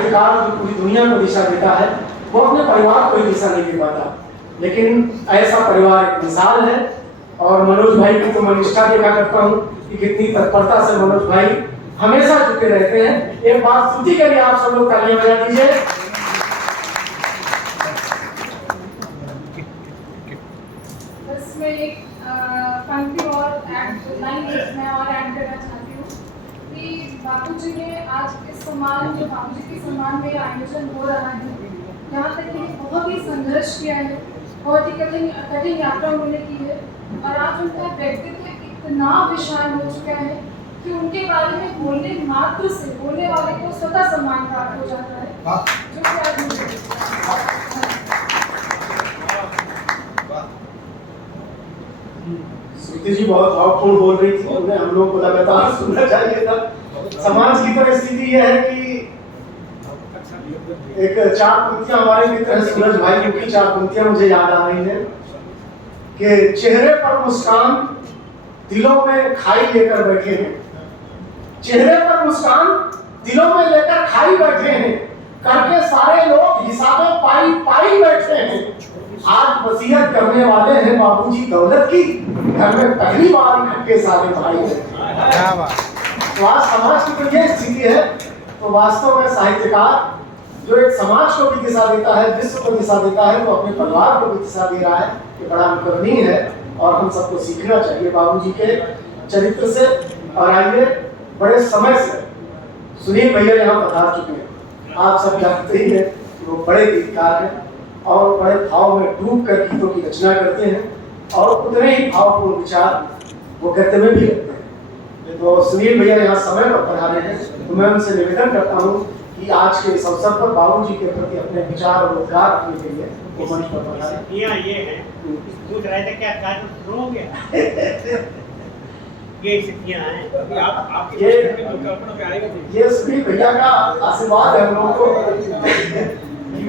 साहित्यकार जो पूरी दुनिया को दिशा देता है वो अपने परिवार को ही दिशा नहीं दे पाता, लेकिन ऐसा परिवार एक मिसाल है। और मनोज भाई की तो मैं निष्ठा देखा करता हूँ कि कितनी तत्परता से मनोज भाई हमेशा जुटे रहते हैं। एक बार स्तुति के लिए आप सब लोग तालियां बजा दीजिए। बस मैं एक पंक्ति और लाइन मैं और ऐड करना चाहती हूँ कि बापूजी ने आज इस सम्मान जो बापूजी के सम्मान में आयोजन हो रहा है, यहाँ तक कि बहुत ही संघर्ष किया है, बहुत ही कठिन यात्रा उन्होंने की है और आज उनका व्यक्तित्व इतना विशाल हो चुका है कि उनके बारे में बोलने मात्र से बोलने वाले को स्वतः सम्मान प्राप्त हो जाता है, जो कि आज मुझे श्रुति जी बहुत भावपूर्ण बोल रही थी, उन्हें हम लोग को लगातार सुनना चाहिए था। समाज की परिस्थिति यह है कि एक चार पंक्तियां हमारे मित्र हैं सूरज भाई की चार पंक्तियां मुझे याद आ रही हैं कि चेहरे पर मुस्कान दिलों में खाई लेकर बैठे हैं, चेहरे पर मुस्कान दिलों में लेकर खाई बैठे हैं, करके सारे लोग हिसाबें पाई पाई बैठे हैं। आज वसीयत करने वाले हैं बाबूजी दौलत की, घर में पहली बार इकट्ठे सारे भाई हैं। तो आज समाज की तो यह स्थिति है। तो वास्तव में साहित्यकार जो एक समाज को भी दिशा देता है, विश्व को दिशा देता है, तो अपने परिवार को भी दिशा दे रहा है, ये बड़ा अनुकरणीय है और हम सबको सीखना चाहिए बाबूजी के चरित्र से। और आइए, बड़े समय से सुनील भैया यहाँ पधार चुके हैं, आप सब जानते ही हैं, वो बड़े गीतकार हैं और बड़े भाव में डूब कर गीतों की रचना करते हैं और उतने ही भावपूर्ण विचार वो गद्य में भी रखते हैं। तो सुनील भैया यहाँ समय पर पधारे हैं, तो मैं उनसे निवेदन करता हूँ कि आज के इस अवसर पर बाबूजी के प्रति अपने विचार और उद्गार रखने के लिए वो मंच पर पधारे। ये है पूछ रहे थे क्या कार्य शुरू हो गया? ये स्थितियां हैं। आप ये सुनील भैया का आशीर्वाद है हम लोगों को,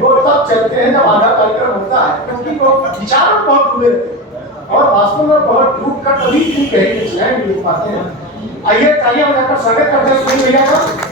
वो तब चलते हैं जब आधा कार्यक्रम होता है, क्योंकि वो विचार में बहुत डूबे रहते हैं और वास्तव में बहुत डूब कर तभी ठीक है कि स्लैंग लिख पाते हैं। आइए तालियां बजाकर स्वागत करते हैं सुनील भैया का।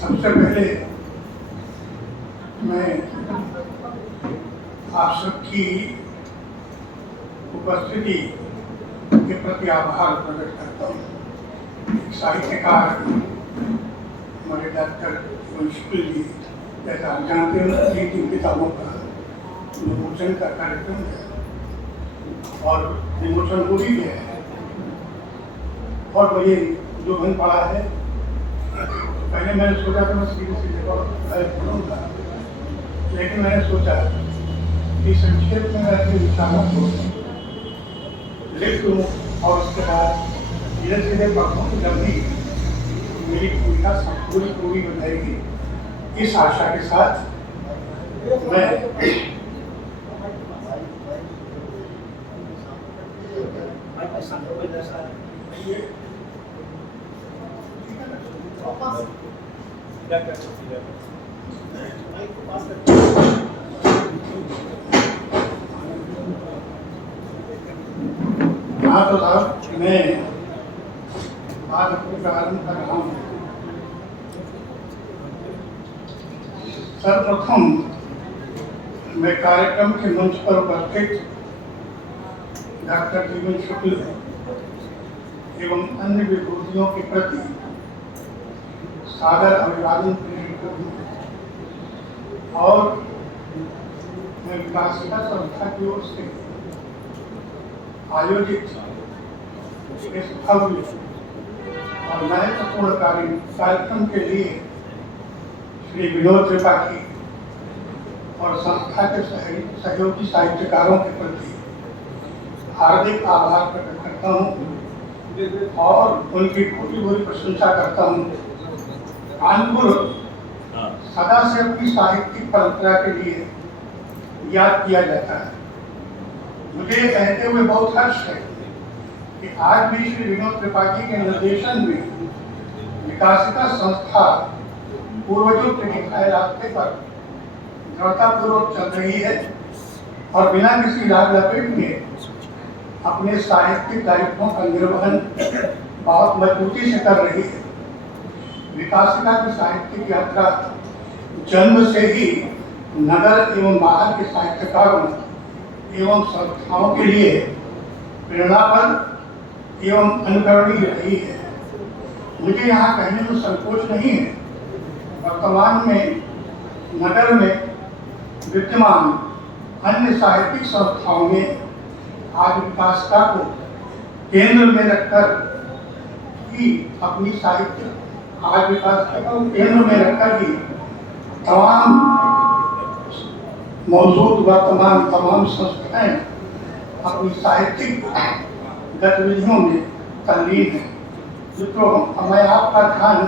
सबसे पहले मैं आप सबकी उपस्थिति के प्रति आभार प्रकट करता हूँ। साहित्यकार हमारे डॉक्टर शुक्ल जी, जैसा आप जानते हो, 3 किताबों का विमोचन का कार्यक्रम है और विमोचन हो भी गया है और मुझे जो मन पड़ा है, पहले मैंने सोचा था मैं सीधे पढ़ूंगा, लेकिन मैंने सोचा कि संक्षेप में मैं अपने विचारों को लिख लूँ और उसके बाद धीरे धीरे पढ़ूँ, जब भी मेरी भूमिका पूरी हो जाएगी, इस आशा के साथ मैं हाँ तो साहब, मैं आज अपनी प्रारंभ कर रहा हूँ। सर्वप्रथम मैं कार्यक्रम के मंच पर उपस्थित डॉक्टर जीवन शुक्ल एवं अन्य विभूतियों के प्रति सादर अभिवादन प्रेषित करूँ और मैं विकासशील संस्था की ओर से आयोजित इस भव्य और महत्वपूर्ण कार्यक्रम के लिए श्री विनोद त्रिपाठी और संस्था के सहयोगी साहित्यकारों के प्रति हार्दिक आभार प्रकट करता हूँ और उनकी पूरी पूरी प्रशंसा करता हूँ। कानपुर सदा से अपनी साहित्यिक परंपरा के लिए याद किया जाता है। मुझे कहते हुए बहुत हर्ष है कि आज भी श्री विनोद त्रिपाठी के निर्देशन में विकासिका संस्था पूर्वजों के दिखाए रास्ते पर दृढ़तापूर्वक चल रही है और बिना किसी लाभ लपेट के अपने साहित्यिक दायित्वों का निर्वहन बहुत मजबूती से कर रही है। विकासिका की साहित्यिक यात्रा जन्म से ही नगर एवं बाहर के साहित्यकारों एवं संस्थाओं के लिए प्रेरणापद एवं अनुकरणीय रही है। मुझे यहाँ कहने में संकोच नहीं है। वर्तमान में नगर में विद्यमान अन्य साहित्यिक संस्थाओं में आज विकासिका को केंद्र में रखकर ही अपनी साहित्य आज विकासिका को केंद्र में रखकर ही तमाम मौजूद वर्तमान तमाम संस्थाएं अपनी साहित्यिक गतिविधियों में तल्लीन है। तो मैं आपका ध्यान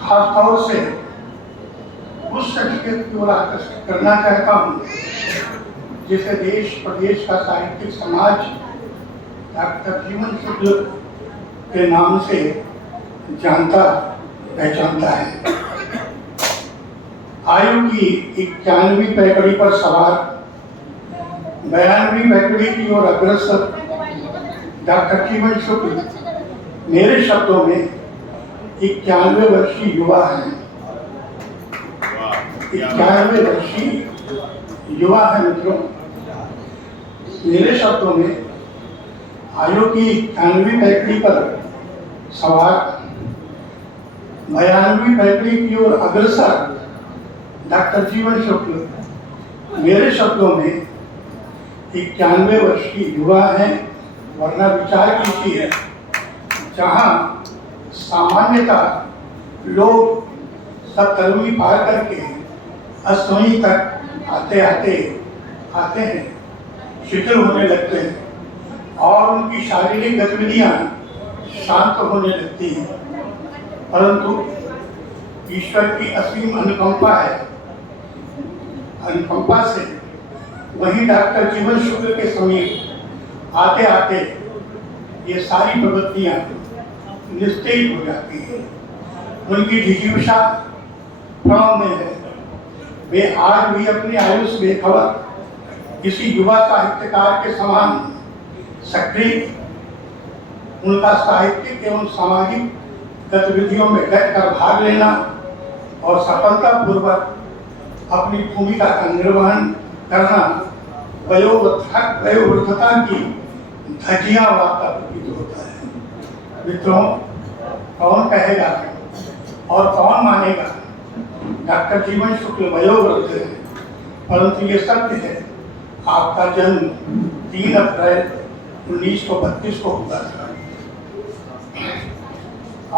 खास तौर से उस शख्सियत की ओर आकर्षित करना चाहता हूँ जिसे देश प्रदेश का साहित्यिक समाज डॉक्टर जीवन शुक्ल के नाम से जानता पहचानता है। आयु की 91वीं पैकड़ी पर सवार 92वीं पैकड़ी की ओर अग्रसर डॉक्टर जीवन शुक्ल मेरे शब्दों में 91 वर्षीय युवा है। 91 वर्षीय युवा है मित्रों। मेरे शब्दों में आयु की 91वीं पैकड़ी पर सवार 92वीं पैकड़ी की ओर अग्रसर डॉक्टर जीवन शुक्ल मेरे शब्दों में 91 वर्षीय युवा है। वरना विचार कीजिए, जहाँ सामान्यतः लोग 70वीं पार करके 80वीं तक आते हैं, शिथिल होने लगते हैं और उनकी शारीरिक गतिविधियां शांत होने लगती हैं। परंतु ईश्वर की असीम अनुकंपा है। अनुकंपा से वही डॉक्टर जीवन शुक्ल के समीप आते आते ये सारी प्रवृत्तियां निस्तेज हो जाती हैं। उनकी जिज्ञासा भ्रम में है। वे आज भी अपनी आयु से बेखबर किसी युवा साहित्यकार के समान सक्रिय उनका साहित्यिक एवं सामाजिक गतिविधियों में कर भाग लेना और सफलतापूर्वक अपनी भूमिका का निर्वहन करना वयोवृद्धता की धज्जियां उड़ाता प्रतीत होता है। मित्रों, कौन कहेगा और कौन मानेगा डॉक्टर जीवन शुक्ल वयोवृद्ध है, परंतु ये सत्य है। आपका जन्म 3 अप्रैल 1932 को हुआ था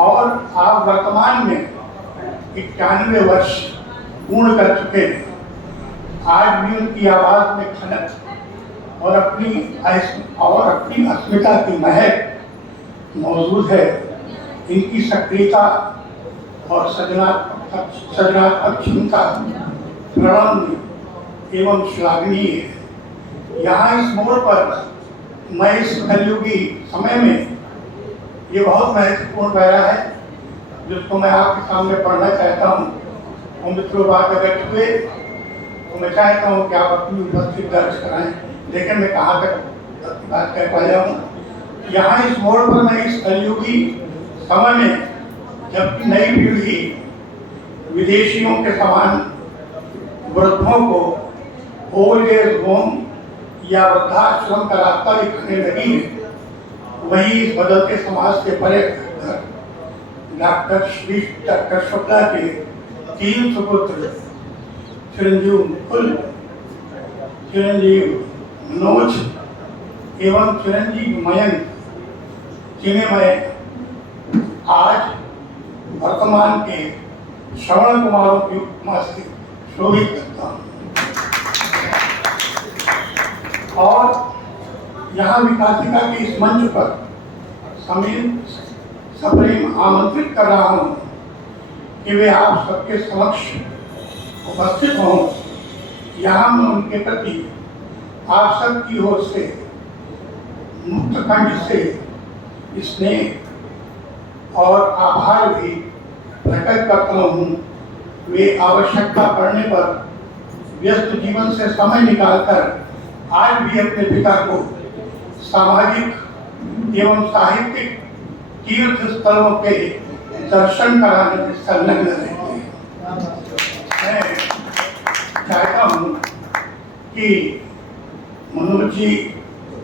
और आप वर्तमान में 91 वर्ष पूर्ण कर चुके हैं। आज भी उनकी आवाज में खनक और अपनी अस्मिता की महक मौजूद है। इनकी सक्रियता और सृजनात्मक क्षमता प्रणम्य एवं श्लाघनीय है। यहाँ इस मोड़ पर मैं इस कलयुगी समय में ये बहुत महत्वपूर्ण पैरा है जिसको मैं आपके सामने पढ़ना चाहता हूँ। और मित्रों, बात अगर हुए तो मैं चाहता हूँ कि आप अपनी उपस्थिति दर्ज कराएं, लेकिन मैं कहाँ तक बात कह पाया हूँ। यहाँ इस मोड़ पर मैं इस कलयुगी समय में जबकि नई पीढ़ी विदेशियों के समान वृद्धों को ओल्ड एज होम या वृद्धाश्रम का रास्ता दिखाने लगी है, वही इस बदलते समाज के परे डॉक्टर शुक्ला के 3 सुपुत्र चिरंजीव मुकुल, चिरंजीव मनोज एवं चिरंजीव मयंक जिन्हें मैं आज वर्तमान के श्रवण कुमारों की उपमा से शोभित करता हूँ। और यहाँ विकासिका के इस मंच पर सप्रेम आमंत्रित कर रहा हूँ कि वे आप सबके समक्ष उपस्थित हों। यहाँ मैं उनके प्रति आप सबकी ओर से मुक्त कंठ से स्नेह और आभार भी प्रकट करता हूँ। वे आवश्यकता पड़ने पर व्यस्त जीवन से समय निकालकर आज भी अपने पिता को सामाजिक एवं साहित्यिक तीर्थ स्थलों के दर्शन कराने में संलग्न रहते हैं। मैं चाहता हूँ कि मनोज जी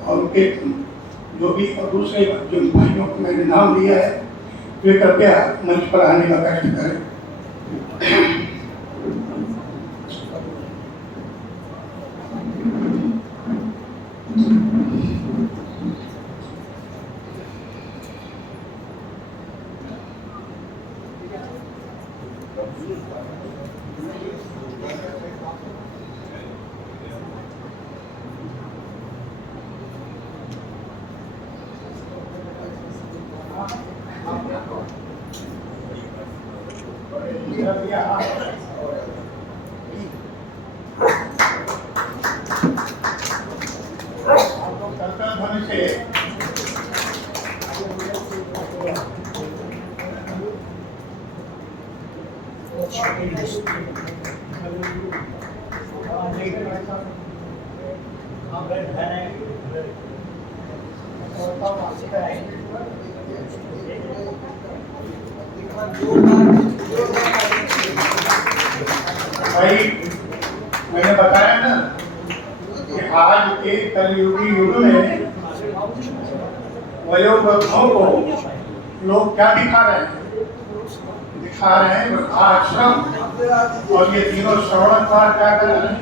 और उनके जो भी और दूसरे जिन भाइयों को मैंने नाम लिया है वे कृपया मंच पर आने का कष्ट करें। भाई मैंने बताया ना कि आज के कलयुगी युग में वयोवृद्धों को लोग क्या दिखा रहे हैं? दिखा रहे हैं वृद्धाश्रम। और ये तीनों श्रवण कुमार क्या कर रहे हैं?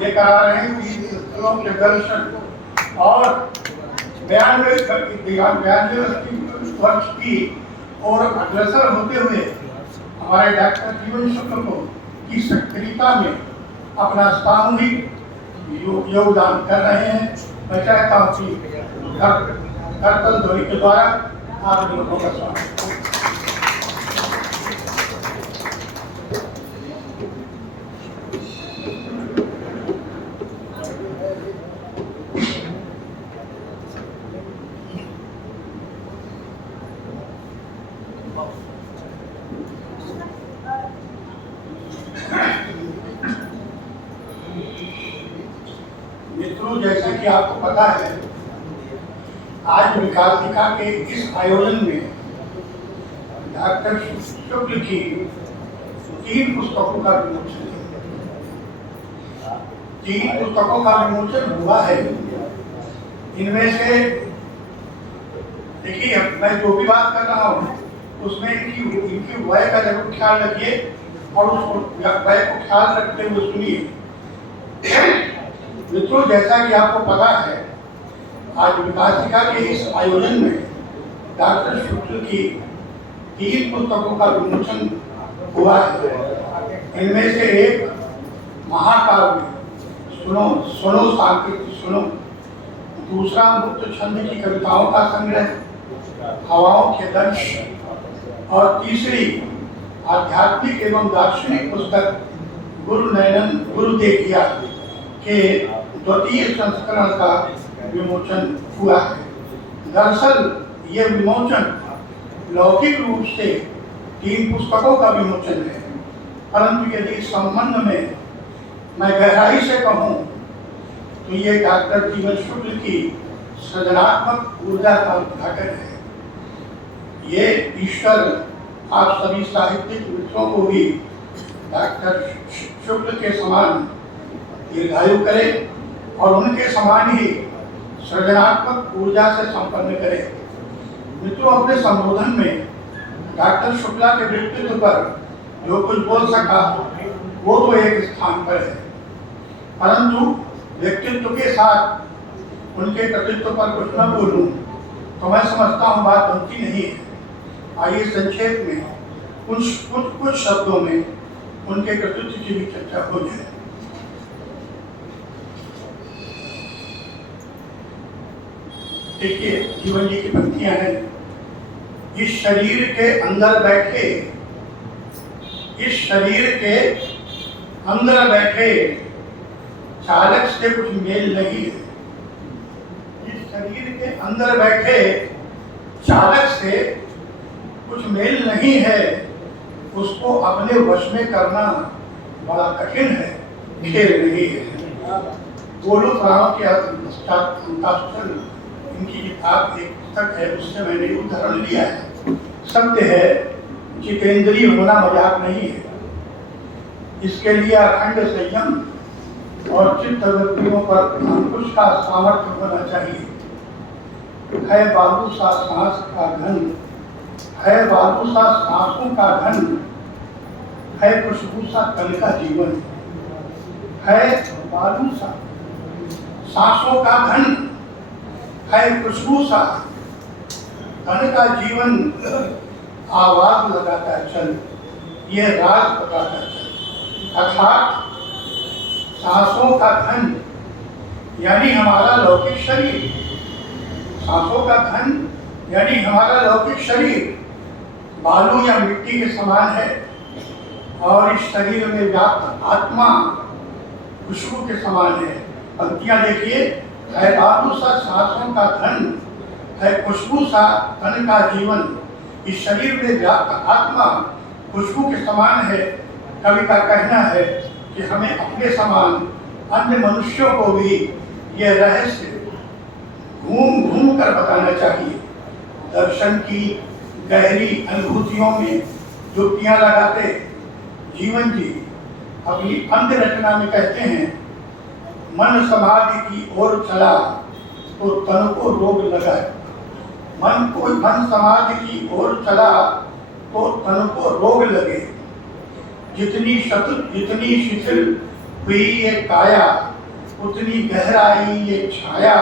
ये करा रहे हैं कि स्थलों के दर्शन और 92 वर्ष की और अग्रसर होते हुए हमारे डॉक्टर जीवन शुक्ल को की सक्रियता में अपना सामूहिक योगदान कर रहे हैं। मैं चाहता हूँ कि करतल ध्वनि के द्वारा आप लोगों का स्वागत। मित्रों, जैसे कि आपको पता है आज विकासिका के इस आयोजन में डॉक्टर शुक्ल की 3 पुस्तकों का विमोचन है। 3 पुस्तकों का विमोचन हुआ है। इनमें से देखिए, मैं जो भी बात कर रहा हूँ उसमें इनकी वय का जरूर ख्याल रखिए और उस वय को ख्याल रखते हुए सुनिए। मित्रों, जैसा कि आपको पता है आज विकासिका के इस आयोजन में डॉक्टर शुक्ल की 3 पुस्तकों का विमोचन हुआ है। इनमें से एक महाकाव्य सुनो सांकेतिक सुनो, दूसरा मुक्त छंद की कविताओं का संग्रह हवाओं के दंश और तीसरी आध्यात्मिक एवं दार्शनिक पुस्तक गुरु देखिया के 2य संस्करण का विमोचन हुआ है। दरअसल यह विमोचन लौकिक रूप से 3 पुस्तकों का विमोचन है, परंतु यदि इस संबंध में मैं गहराई से कहूँ तो ये डॉक्टर जीवन शुक्ल की सृजनात्मक ऊर्जा का उद्घाटन है। ये ईश्वर आप सभी साहित्यिक मित्रों को भी डॉक्टर शुक्ल के समान दीर्घायु करे और उनके समान ही सृजनात्मक ऊर्जा से संपन्न करे। मित्रों, अपने संबोधन में डॉक्टर शुक्ला के व्यक्तित्व पर जो कुछ बोल सका वो तो एक स्थान पर है, परंतु व्यक्तित्व के साथ उनके कृतित्व पर कुछ न बोलूं तो मैं समझता हूँ बात बनती नहीं है। आइए संक्षेप में कुछ शब्दों में उनके कृतित्व की भी चर्चा हो जाए। देखिए, जीवन जी की पंक्तियां हैं, इस शरीर के अंदर बैठे, इस शरीर के अंदर बैठे चालक से कुछ मेल नहीं है। इस शरीर के अंदर बैठे चालक से कुछ मेल नहीं है, उसको अपने वश में करना बड़ा कठिन है, खेल नहीं है। गोलू राव के अंताक्षर इनकी किताब एक पुस्तक है, उससे मैंने उदाहरण लिया है। सत्य है, जितेंद्रिय होना मजाक नहीं है। इसके लिए अखंड संयम और चित्त वृत्तियों पर अंकुश का सामर्थ्य होना चाहिए। है बालू सा सांस का घन, है बालू सा सांसों का घन, है खुशबू सा तन का जीवन। है बालू सा सांसों का घन, है खुशबू सा तन का जीवन। आवाज लगाता चल, ये राज बताता चल। अर्थात सांसों का धन यानी हमारा लौकिक शरीर, सांसों का धन यानी हमारा लौकिक शरीर बालू या मिट्टी के समान है, और इस शरीर में व्याप्त आत्मा खुशबू के समान है। पंक्तियां देखिए, है बालू सा सांसों का धन, है खुशबू सा तन का जीवन। इस शरीर में व्याप्त आत्मा खुशबू के समान है। कवि का कहना है कि हमें अपने समान अन्य मनुष्यों को भी यह रहस्य घूम घूम कर बताना चाहिए। दर्शन की गहरी अनुभूतियों में जुटियां लगाते जीवन जी अपनी अंत रचना में कहते हैं, मन समाधि की ओर चला तो तन को रोग लगा। मन समाधि की ओर चला तो तन को रोग लगे। जितनी शिथिल हुई ये काया, उतनी गहराई ये छाया।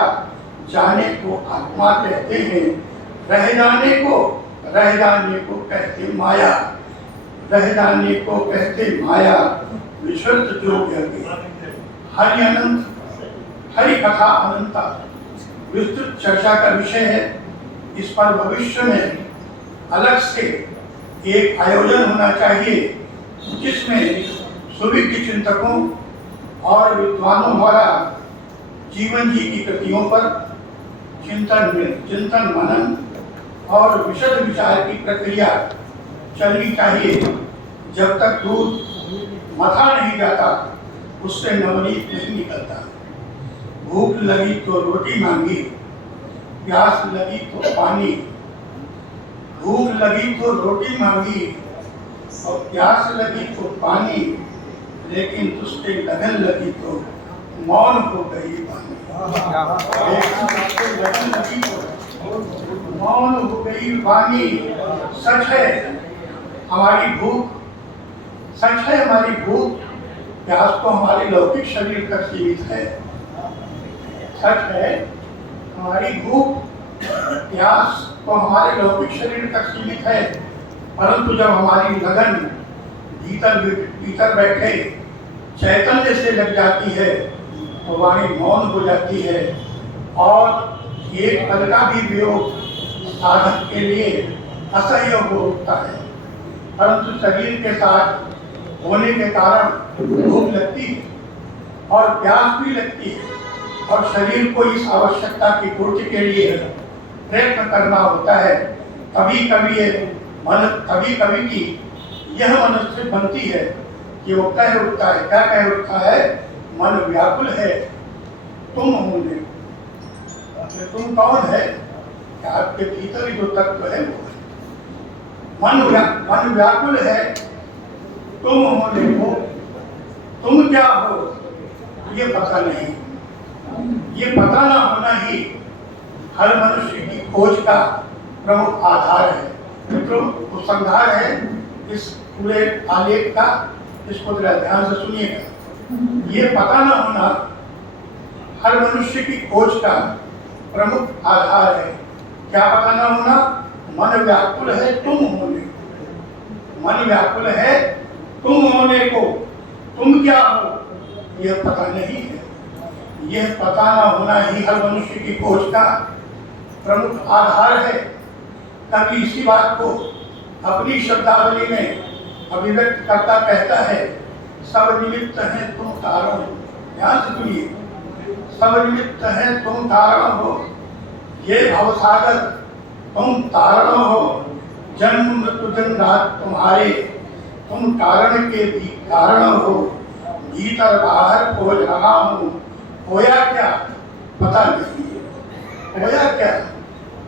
जाने को आत्मा कहते हैं, रह जाने को कहते माया। रह जाने को कहते माया, विशुद्ध जो ज्ञानी। हरि अनंत, हरि कथा अनंता विस्तृत चर्चा का विषय है। इस पर भविष्य में अलग से एक आयोजन होना चाहिए, जिसमें सुविज्ञ चिंतकों और विद्वानों द्वारा जीवन जी की कृतियों पर चिंतन मनन और विशद विचार की प्रक्रिया चलनी चाहिए। जब तक दूध मथा नहीं जाता, उससे नवनीत नहीं निकलता। भूख लगी तो रोटी मांगी, प्यास लगी तो पानी। भूख लगी तो रोटी मांगी और प्यास लगी तो पानी, लेकिन तुझसे लगन लगी तो मौन हो गई वाणी। लगन लगी तो मौन हो गई वाणी। सच है हमारी भूख, सच है हमारी भूख, प्यास तो हमारे लौकिक शरीर तक सीमित है। सच है हमारी भूख, प्यास तो हमारे लौकिक शरीर तक सीमित है, परंतु जब हमारी लगन भीतर बैठे चैतन्य से लग जाती है तो वाणी मौन हो जाती है, और एक पल का भी वियोग साधक के लिए असह्य हो उठता है। परंतु शरीर के साथ होने के कारण भूख लगती है और प्यास भी लगती है, और शरीर को इस आवश्यकता की पूर्ति के लिए प्रयत्न करना होता है। कभी कभी की यह मनस्थिति बनती है कि वो कह उठता है, क्या कह उठता है? मन व्याकुल है, तुम होंगे। तुम कौन है? कि आपके भीतर जो तत्व है वो मन व्याकुल है, तुम होने को। तुम क्या हो ये पता नहीं। ये पता ना होना ही हर मनुष्य की खोज का प्रमुख आधार है। मित्रों, उपसंहार है इस पूरे आलेख का, इसको जरा ध्यान से सुनिएगा। ये पता ना होना हर मनुष्य की खोज का प्रमुख आधार है। क्या पता न होना? मन व्याकुल है तुम होने को, मन व्याकुल है तुम होने को, तुम क्या हो यह पता नहीं है। यह पता न होना ही हर मनुष्य की खोज का प्रमुख आधार है। कभी इसी बात को अपनी शब्दावली में अभिव्यक्त करता कहता है, सब निमित्त है तुम कारण। ध्यान से सुनिए, सब निमित्त है तुम कारण हो, ये भवसागर तुम तारण हो, जन्म मृत्यु दिन रात तुम्हारे, तुम कारण के भी कारण हो, भीतर बाहर खोज रहा हूँ, होया क्या पता नहीं है, होया क्या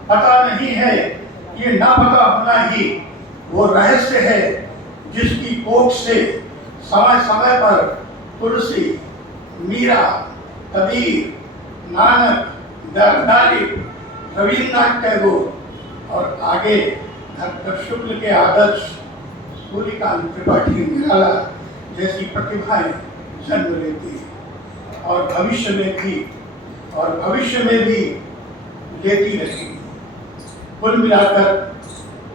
पता नहीं है। ये ना पता होना ही वो रहस्य है जिसकी कोख से समय समय पर तुलसी, मीरा, कबीर, नानक, दालिक, रविन्द्रनाथ टैगोर और आगे डॉक्टर शुक्ल के आदर्श सूर्यकांत त्रिपाठी निराला जैसी प्रतिभाएं जन्म लेती हैं और भविष्य में भी लेती रहेंगी। कुल मिलाकर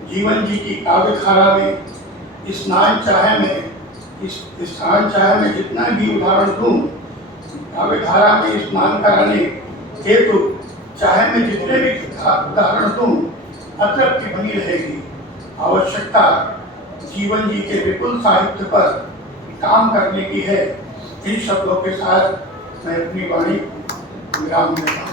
जीवन जी की काव्यधारा में स्नान चाहे में जितना भी उदाहरण दूं, काव्यधारा में स्नान कराने हेतु चाहे मैं जितने भी उदाहरण दूं, अतृप्ति बनी रहेगी। आवश्यकता जीवन जी के विपुल साहित्य पर काम करने की है। इन शब्दों के साथ मैं अपनी वाणी विराम देता हूं।